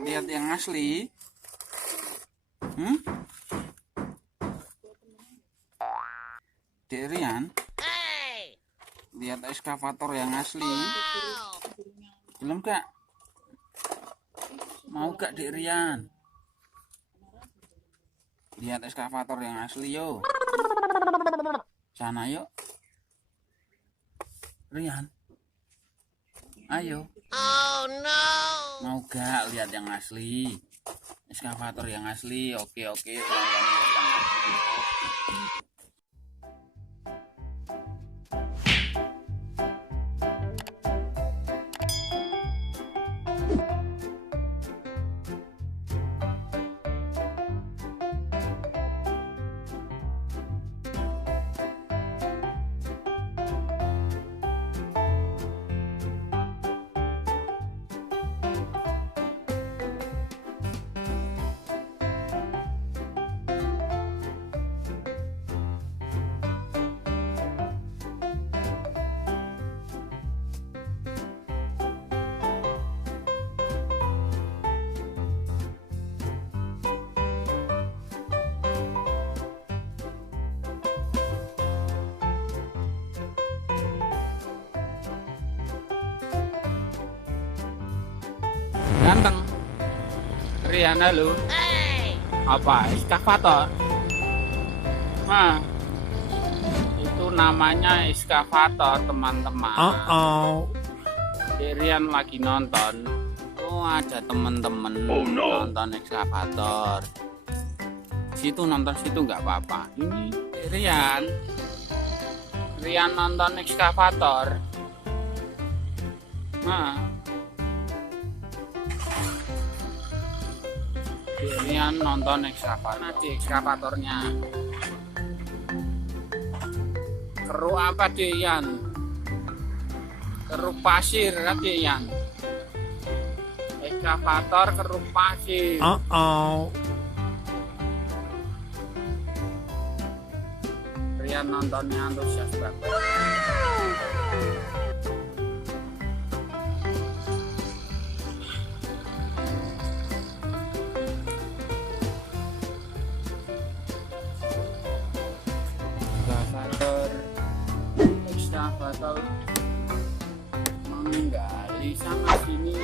Lihat yang asli. Dek Rian, lihat ekskavator yang asli. Belum gak? Mau gak Dek Rian? Lihat ekskavator yang asli yo. Sana yuk. Rian, ayo. Oh no. Mau gak lihat yang asli? Ekskavator yang asli. Oke, teman-teman yang asli. Ganteng Rian, halo. Apa ekskavator? Nah, itu namanya ekskavator, teman-teman. Rian lagi nonton. Oh, ada teman-teman nonton ekskavator. Situ nonton situ nggak apa-apa. Ini Rian nonton ekskavator. Nah, Rian nonton ekskavator. Nah, di ekskavatornya keruk apa Rian? Keruk pasir kan Rian? Ekskavator keruk pasir. Rian nontonnya antusias banget. Ekskavator menggali sana sini.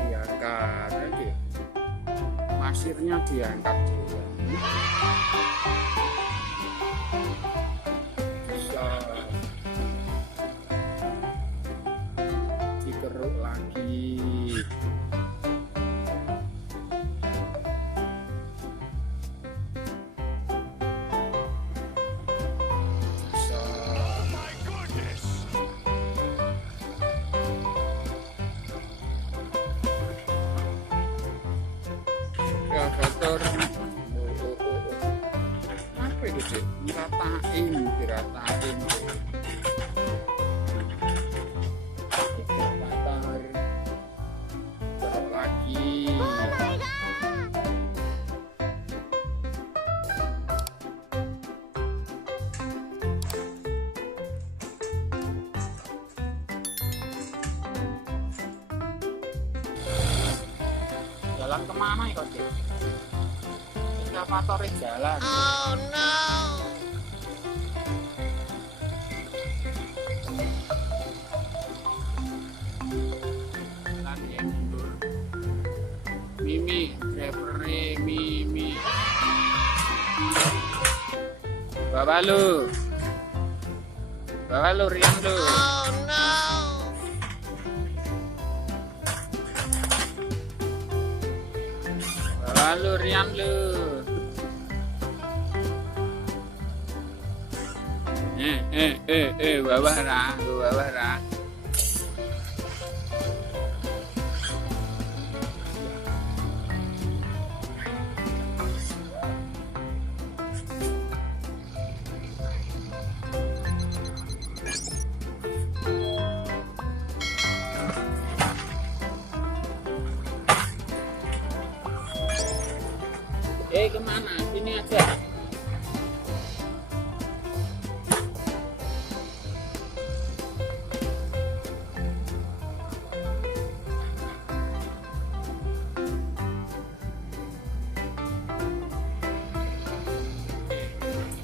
Diangkat, pasirnya diangkat juga. Bisa dikeruk lagi. Ekskavator apa itu sih? Diratain ekskavator terus lagi. Jalan kemana ya kok? Ekskavator jalan. Oh no. Jalan ya mundur. Mimi, driver Mimi. Bawah lu. Bawah lu, Rian lu. Oh no. Bawah lu, Rian lu. Bawah ra, bawah ra. Kemana? Sini aja.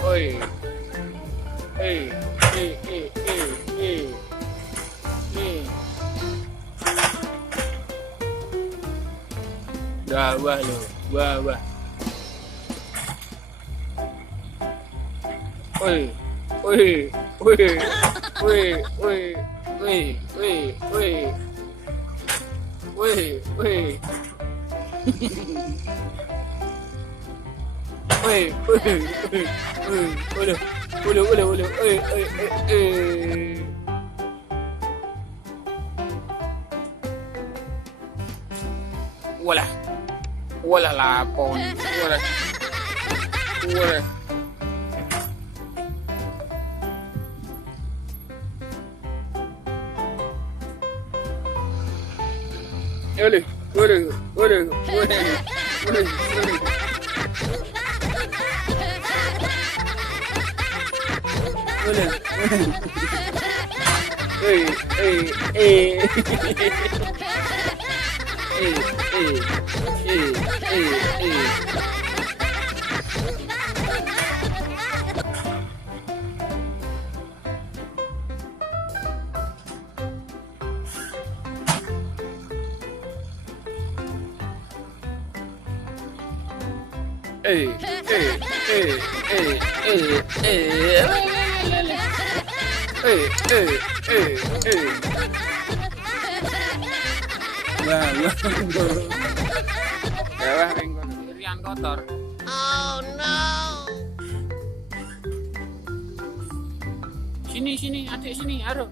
Oi. Bawah lo, bawah. Oi. Woi. Walah lapon. Walah. Rian kotor. Oh no. Sini, adik sini, aduh.